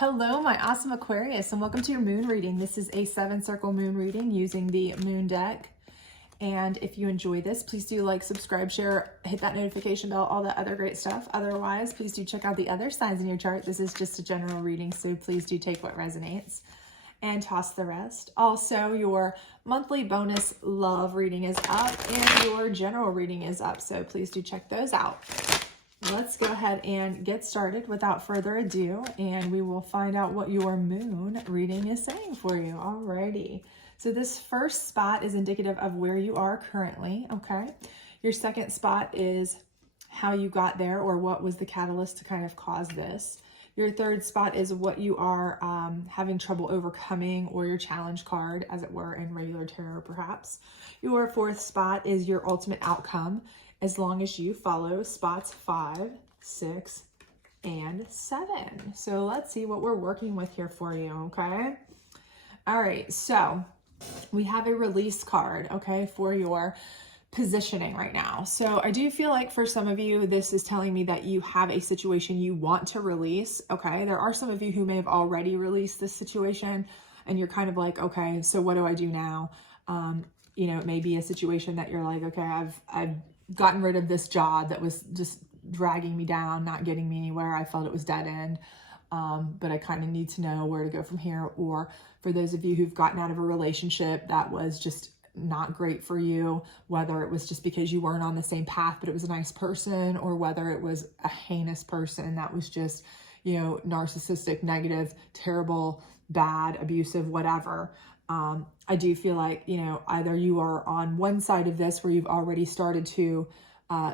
Hello, my awesome Aquarius, and welcome to your moon reading. This is a 7-circle moon reading using the moon deck. And if you enjoy this, please do like, subscribe, share, hit that notification bell, all that other great stuff. Otherwise, please do check out the other signs in your chart. This is just a general reading, so please do take what resonates and toss the rest. Also, your monthly bonus love reading is up and your general reading is up, so please do check those out. Let's go ahead and get started without further ado, and we will find out what your moon reading is saying for you. Alrighty. So this first spot is indicative of where you are currently, okay? Your second spot is how you got there or what was the catalyst to kind of cause this. Your third spot is what you are having trouble overcoming, or your challenge card, as it were, in regular tarot perhaps. Your fourth spot is your ultimate outcome, as long as you follow spots 5, 6, and 7. So let's see what we're working with here for you, okay? All right, so we have a release card, okay, for your positioning right now. So I do feel like for some of you, this is telling me that you have a situation you want to release, okay? There are some of you who may have already released this situation, and you're kind of like, okay, so what do I do now? You know, it may be a situation that you're like, okay, I've gotten rid of this job that was just dragging me down, not getting me anywhere. I felt it was dead end, but I kind of need to know where to go from here. Or for those of you who've gotten out of a relationship that was just not great for you, whether it was just because you weren't on the same path, but it was a nice person, or whether it was a heinous person that was just, you know, narcissistic, negative, terrible, bad, abusive, whatever. I do feel like, you know, either you are on one side of this where you've already started to,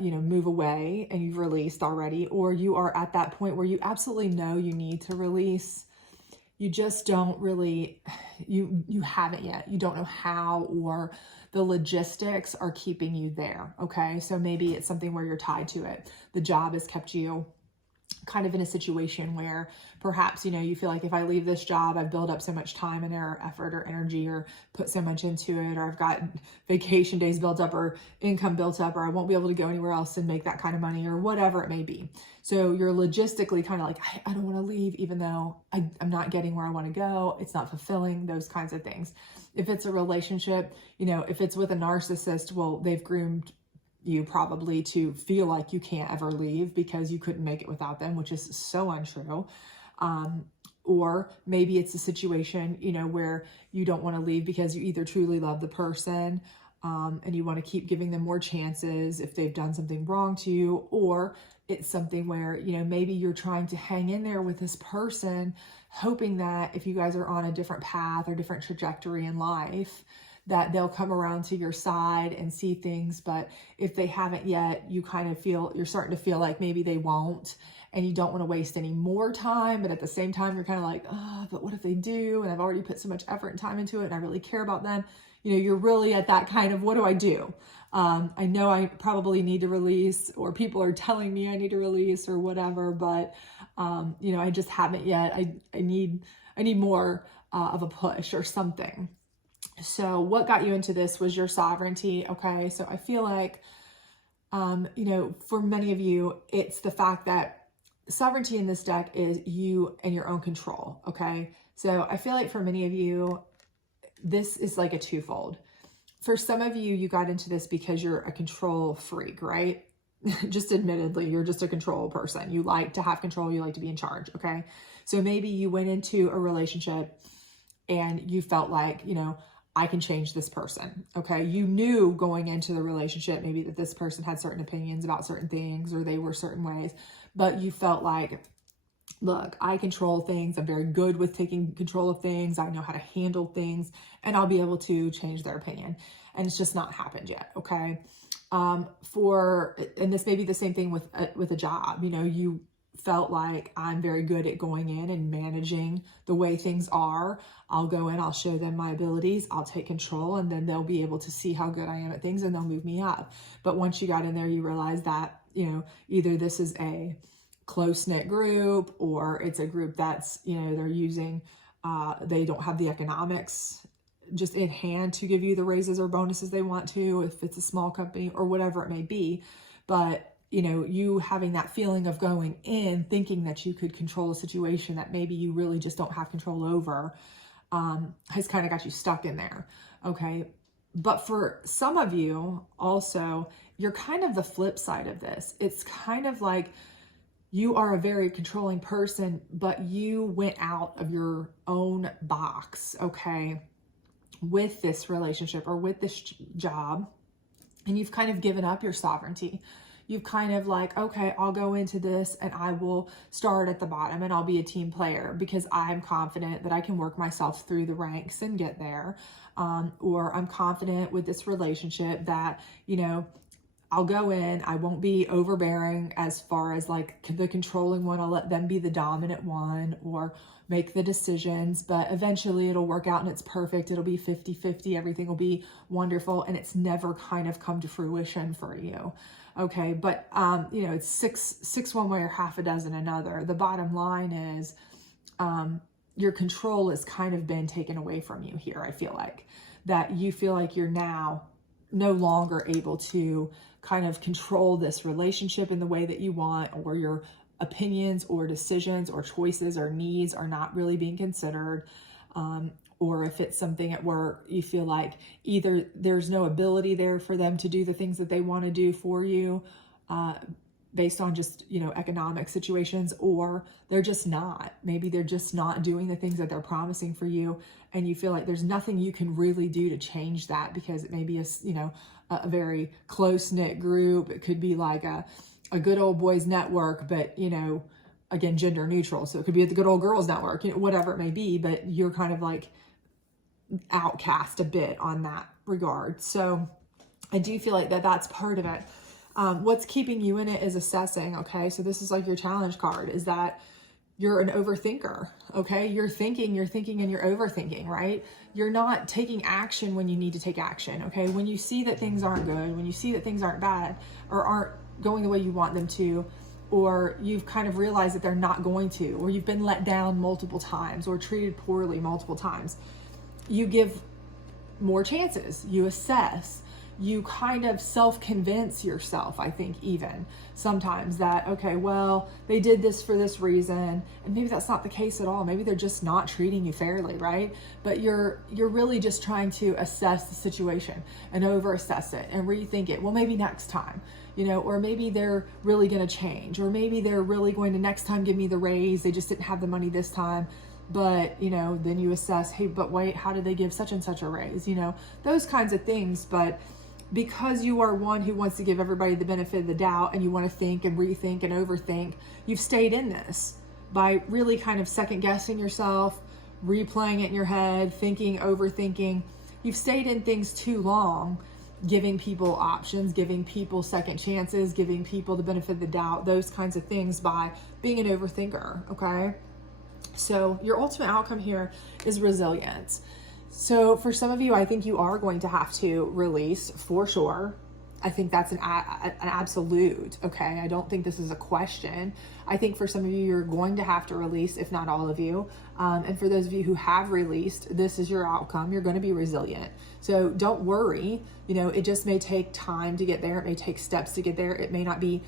you know, move away and you've released already, or you are at that point where you absolutely know you need to release. You just don't really, you haven't yet. You don't know how, or the logistics are keeping you there, okay? So maybe it's something where you're tied to it. The job has kept you kind of in a situation where perhaps, you know, you feel like if I leave this job, I've built up so much time and effort or energy, or put so much into it, or I've got vacation days built up, or income built up, or I won't be able to go anywhere else and make that kind of money, or whatever it may be. So you're logistically kind of like, I don't want to leave, even though I'm not getting where I want to go. It's not fulfilling, those kinds of things. If it's a relationship, you know, if it's with a narcissist, well, they've groomed you probably to feel like you can't ever leave because you couldn't make it without them, which is so untrue. Or maybe it's a situation, you know, where you don't want to leave because you either truly love the person, and you want to keep giving them more chances if they've done something wrong to you, or it's something where, you know, maybe you're trying to hang in there with this person, hoping that if you guys are on a different path or different trajectory in life, that they'll come around to your side and see things. But if they haven't yet, you kind of feel, you're starting to feel like maybe they won't, and you don't want to waste any more time. But at the same time, you're kind of like, oh, but what if they do? And I've already put so much effort and time into it, and I really care about them. You know, you're really at that kind of, what do I do? I know I probably need to release, or people are telling me I need to release, or whatever, but you know, I just haven't yet. I need more of a push or something. So what got you into this was your sovereignty, okay? So I feel like, you know, for many of you, it's the fact that sovereignty in this deck is you and your own control, okay? So I feel like for many of you, this is like a twofold. For some of you, you got into this because you're a control freak, right? Just admittedly, you're just a control person. You like to have control. You like to be in charge, okay? So maybe you went into a relationship and you felt like, you know, I can change this person, okay? You knew going into the relationship maybe that this person had certain opinions about certain things, or they were certain ways, but you felt like, look, I control things. I'm very good with taking control of things. I know how to handle things, and I'll be able to change their opinion. And it's just not happened yet, okay? And this may be the same thing with a job. You know, you felt like, I'm very good at going in and managing the way things are. I'll go in, I'll show them my abilities, I'll take control, and then they'll be able to see how good I am at things, and they'll move me up. But once you got in there, you realize that, you know, either this is a close-knit group, or it's a group that's, you know, they're using, they don't have the economics just in hand to give you the raises or bonuses they want to, if it's a small company or whatever it may be. But you know, you having that feeling of going in thinking that you could control a situation that maybe you really just don't have control over, has kind of got you stuck in there. Okay. But for some of you also, you're kind of the flip side of this. It's kind of like you are a very controlling person, but you went out of your own box, okay, with this relationship or with this job, and you've kind of given up your sovereignty. You've kind of like, okay, I'll go into this and I will start at the bottom and I'll be a team player because I'm confident that I can work myself through the ranks and get there. Or I'm confident with this relationship that, you know, I'll go in, I won't be overbearing as far as like the controlling one. I'll let them be the dominant one or make the decisions, but eventually it'll work out and it's perfect. It'll be 50-50. Everything will be wonderful. And it's never kind of come to fruition for you. Okay. But, you know, it's six one way or half a dozen another. The bottom line is, your control has kind of been taken away from you here. I feel like that you feel like you're now no longer able to kind of control this relationship in the way that you want, or your opinions or decisions or choices or needs are not really being considered. Or if it's something at work, you feel like either there's no ability there for them to do the things that they want to do for you, based on just, you know, economic situations, or they're just not. Maybe they're just not doing the things that they're promising for you. And you feel like there's nothing you can really do to change that because it may be you know, a very close-knit group. It could be like a good old boys network, but, you know, again, gender neutral. So it could be the good old girls network, you know, whatever it may be, but you're kind of like outcast a bit on that regard. So I do feel like that's part of it. What's keeping you in it is assessing. Okay. So this is like your challenge card, is that you're an overthinker. Okay. You're thinking, and you're overthinking, right? You're not taking action when you need to take action. Okay. When you see that things aren't good, when you see that things aren't bad or aren't going the way you want them to, or you've kind of realized that they're not going to, or you've been let down multiple times or treated poorly multiple times, you give more chances, you assess, you kind of self-convince yourself, I think, even sometimes that, okay, well, they did this for this reason, and maybe that's not the case at all. Maybe they're just not treating you fairly, right? But you're really just trying to assess the situation and over-assess it and rethink it. Well, maybe next time, you know, or maybe they're really going to change, or maybe they're really going to next time give me the raise. They just didn't have the money this time. But, you know, then you assess, hey, but wait, how did they give such and such a raise? You know, those kinds of things. But because you are one who wants to give everybody the benefit of the doubt, and you want to think and rethink and overthink, you've stayed in this by really kind of second guessing yourself, replaying it in your head, thinking, overthinking. You've stayed in things too long, giving people options, giving people second chances, giving people the benefit of the doubt, those kinds of things by being an overthinker. Okay. So your ultimate outcome here is resilience. So for some of you, I think you are going to have to release for sure. I think that's an absolute. Okay. I don't think this is a question. I think for some of you, you're going to have to release, if not all of you. And for those of you who have released, this is your outcome. You're going to be resilient. So don't worry. You know, it just may take time to get there. It may take steps to get there. It may not be,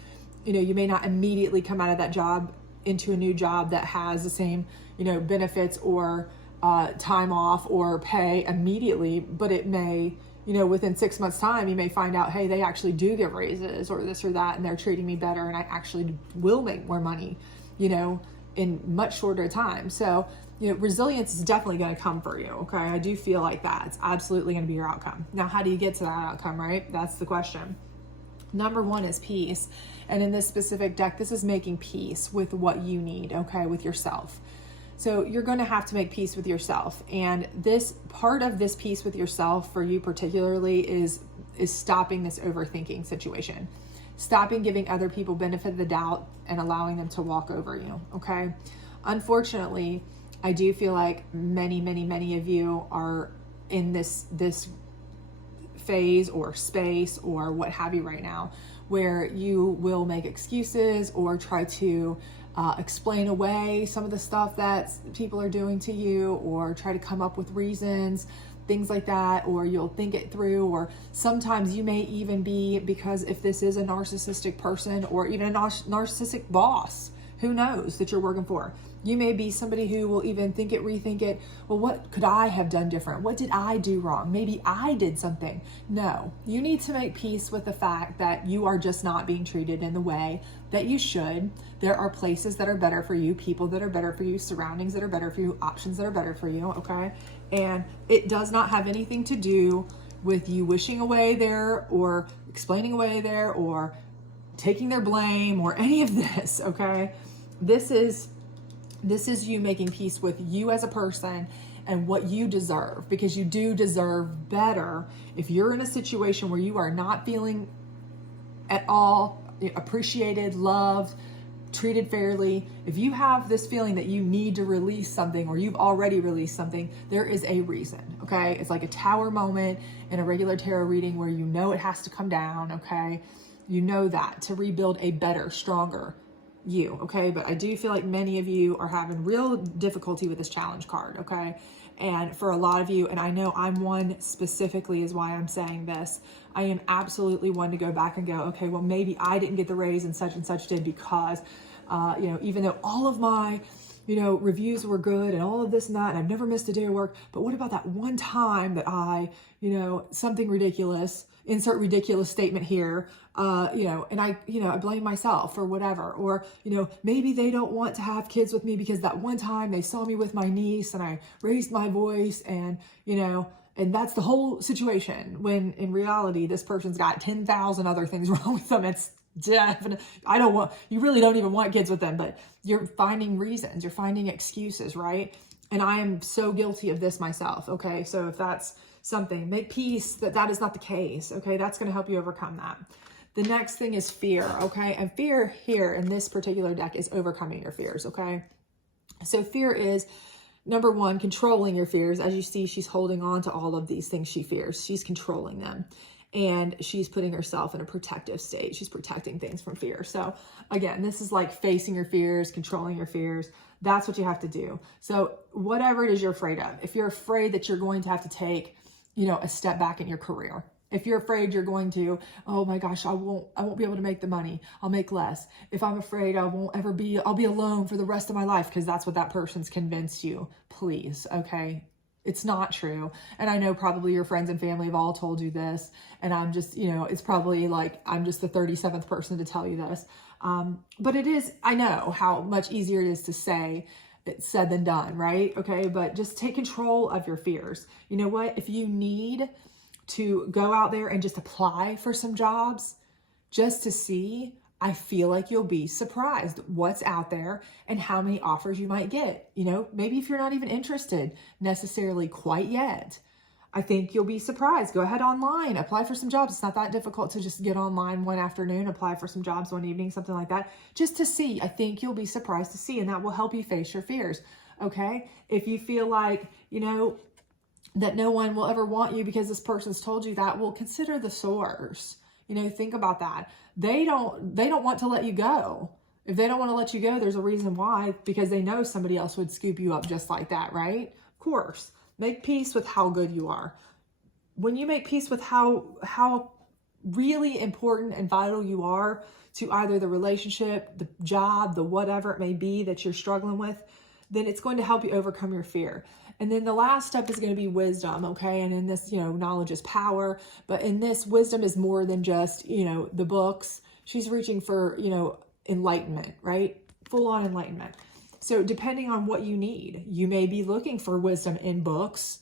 you know, you may not immediately come out of that job into a new job that has the same, you know, benefits or time off or pay immediately, but it may, you know, within 6 months time, you may find out, hey, they actually do give raises or this or that, and they're treating me better, and I actually will make more money, you know, in much shorter time. So, you know, resilience is definitely going to come for you. Okay. I do feel like that. It's absolutely going to be your outcome. Now, how do you get to that outcome, right? That's the question. Number one is peace. And in this specific deck, this is making peace with what you need, okay, with yourself. So you're going to have to make peace with yourself. And this part of this peace with yourself for you particularly is stopping this overthinking situation. Stopping giving other people benefit of the doubt and allowing them to walk over you, okay? Unfortunately, I do feel like many of you are in this phase or space or what have you right now, where you will make excuses or try to explain away some of the stuff that people are doing to you, or try to come up with reasons things like that, or you'll think it through. Or sometimes you may even be, because if this is a narcissistic person or even a narcissistic boss, who knows, that you're working for, you may be somebody who will even think it, rethink it. Well, what could I have done different? What did I do wrong? Maybe I did something. No, you need to make peace with the fact that you are just not being treated in the way that you should. There are places that are better for you, people that are better for you, surroundings that are better for you, options that are better for you, okay? And it does not have anything to do with you wishing away there or explaining away there or taking their blame or any of this, okay? This is you making peace with you as a person and what you deserve, because you do deserve better. If you're in a situation where you are not feeling at all appreciated, loved, treated fairly, if you have this feeling that you need to release something or you've already released something, there is a reason, okay? It's like a tower moment in a regular tarot reading where you know it has to come down, okay? You know that to rebuild a better, stronger you, okay? But I do feel like many of you are having real difficulty with this challenge card, okay? And for a lot of you, and I know I'm one specifically is why I'm saying this, I am absolutely one to go back and go, okay, well, maybe I didn't get the raise and such did because, even though all of my, reviews were good and all of this and that, and I've never missed a day of work, but what about that one time that I, something ridiculous, insert ridiculous statement here, and I blame myself or whatever, or, maybe they don't want to have kids with me because that one time they saw me with my niece and I raised my voice and, and that's the whole situation, when in reality, this person's got 10,000 other things wrong with them. It's definitely, you really don't even want kids with them, but you're finding reasons, you're finding excuses, right? And I am so guilty of this myself, okay? So if that's something, make peace that is not the case, okay? That's going to help you overcome that. The next thing is fear, okay? And fear here in this particular deck is overcoming your fears, okay? So fear is, number one, controlling your fears. As you see, she's holding on to all of these things she fears. She's controlling them. And she's putting herself in a protective state. She's protecting things from fear. So again, this is like facing your fears, controlling your fears. That's what you have to do. So whatever it is you're afraid of, if you're afraid that you're going to have to take, a step back in your career, if you're afraid you're going to, oh my gosh, I won't be able to make the money, I'll make less. If I'm afraid I'll be alone for the rest of my life, because that's what that person's convinced you, please, okay? It's not true. And I know probably your friends and family have all told you this. And I'm just, it's probably like, I'm just the 37th person to tell you this. But it is, I know how much easier it is to say it's said than done, right? Okay. But just take control of your fears. You know what? If you need to go out there and just apply for some jobs just to see, I feel like you'll be surprised what's out there and how many offers you might get. Maybe if you're not even interested necessarily quite yet, I think you'll be surprised. Go ahead online, apply for some jobs. It's not that difficult to just get online one afternoon, apply for some jobs one evening, something like that, just to see. I think you'll be surprised to see, and that will help you face your fears, okay? If you feel like, that no one will ever want you because this person's told you that, well, consider the source. Think about that. They don't want to let you go. If they don't want to let you go, there's a reason why, because they know somebody else would scoop you up just like that, right? Of course. Make peace with how good you are. When you make peace with how really important and vital you are to either the relationship, the job, the whatever it may be that you're struggling with, then it's going to help you overcome your fear. And then the last step is going to be wisdom, okay? And in this, knowledge is power, but in this, wisdom is more than just, the books. She's reaching for, enlightenment, right? Full on enlightenment. So depending on what you need, you may be looking for wisdom in books,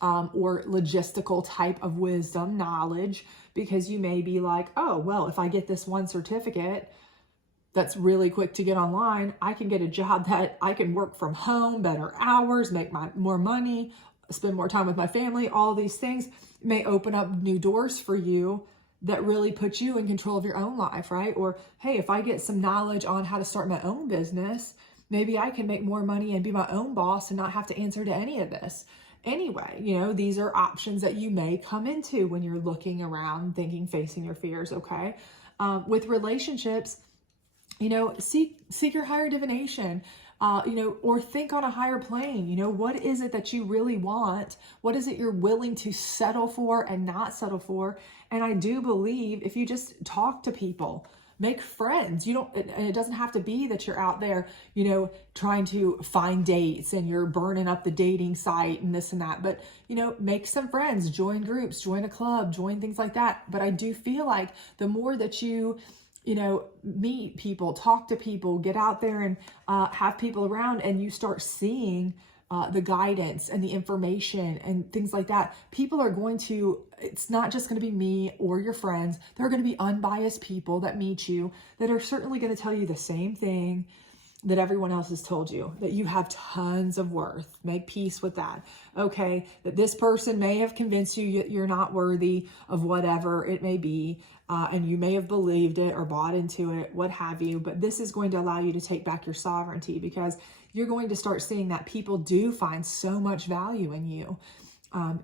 or logistical type of wisdom, knowledge, because you may be like, oh, well, if I get this one certificate that's really quick to get online, I can get a job that I can work from home, better hours, make more money, spend more time with my family. All these things may open up new doors for you that really put you in control of your own life, right? Or, hey, if I get some knowledge on how to start my own business, maybe I can make more money and be my own boss and not have to answer to any of this. Anyway, these are options that you may come into when you're looking around, thinking, facing your fears, okay? With relationships, you know, seek your higher divination, you know, or think on a higher plane. You know, what is it that you really want? What is it you're willing to settle for and not settle for? And I do believe if you just talk to people, make friends, you don't, and it doesn't have to be that you're out there, you know, trying to find dates and you're burning up the dating site and this and that, but, you know, make some friends, join groups, join a club, join things like that. But I do feel like the more that you know, meet people, talk to people, get out there and have people around, and you start seeing the guidance and the information and things like that, people are going to, it's not just going to be me or your friends. There are going to be unbiased people that meet you that are certainly going to tell you the same thing that everyone else has told you, that you have tons of worth. Make peace with that. Okay, that this person may have convinced you you're not worthy of whatever it may be, and you may have believed it or bought into it, what have you, but this is going to allow you to take back your sovereignty, because you're going to start seeing that people do find so much value in you.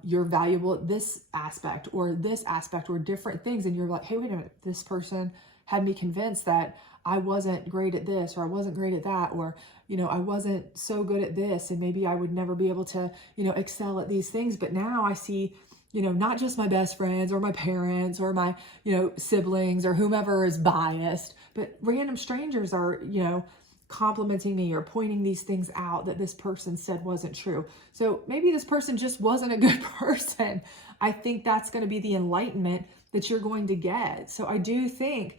You're valuable at this aspect or different things, and you're like, hey, wait a minute, this person had me convinced that I wasn't great at this, or I wasn't great at that, or, you know, I wasn't so good at this, and maybe I would never be able to, you know, excel at these things. But now I see, you know, not just my best friends or my parents or my, you know, siblings or whomever is biased, but random strangers are, you know, complimenting me or pointing these things out that this person said wasn't true. So maybe this person just wasn't a good person. I think that's going to be the enlightenment that you're going to get. So I do think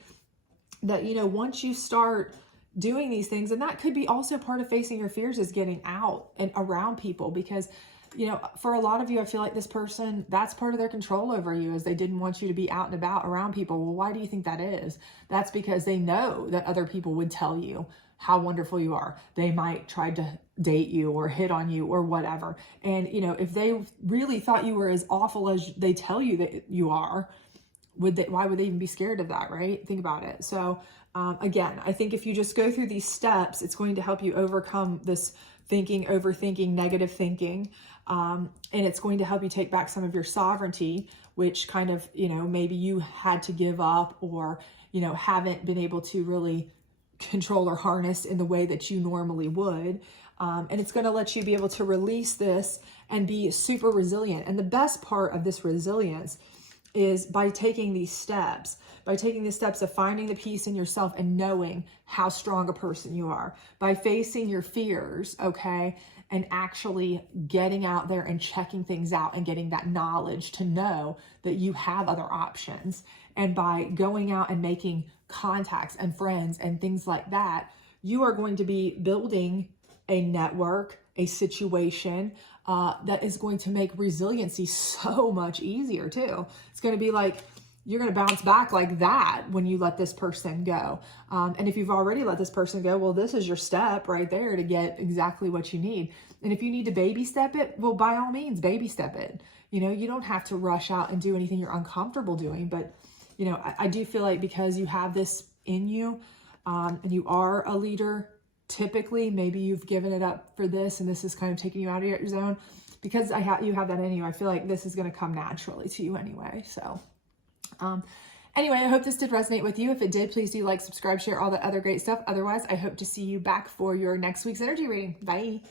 that, you know, once you start doing these things, and that could be also part of facing your fears, is getting out and around people, because, you know, for a lot of you, I feel like this person, that's part of their control over you, is they didn't want you to be out and about around people. Well, why do you think that is? That's because they know that other people would tell you how wonderful you are. They might try to date you or hit on you or whatever. And, you know, if they really thought you were as awful as they tell you that you are, why would they even be scared of that, right? Think about it. So again, I think if you just go through these steps, it's going to help you overcome this thinking, overthinking, negative thinking. And it's going to help you take back some of your sovereignty, which kind of, you know, maybe you had to give up, or, you know, haven't been able to really control or harness in the way that you normally would. And it's going to let you be able to release this and be super resilient. And the best part of this resilience is by taking these steps, of finding the peace in yourself and knowing how strong a person you are, by facing your fears, okay, and actually getting out there and checking things out and getting that knowledge to know that you have other options. And by going out and making contacts and friends and things like that, you are going to be building a network, a situation that is going to make resiliency so much easier too. It's going to be like, you're going to bounce back like that when you let this person go. And if you've already let this person go, well, this is your step right there to get exactly what you need. And if you need to baby step it, well, by all means, baby step it. You know, you don't have to rush out and do anything you're uncomfortable doing. But, you know, I do feel like because you have this in you, and you are a leader, typically, maybe you've given it up for this, and this is kind of taking you out of your zone. Because you have that in you, I feel like this is going to come naturally to you anyway. So anyway, I hope this did resonate with you. If it did, please do like, subscribe, share, all that other great stuff. Otherwise, I hope to see you back for your next week's energy reading. Bye.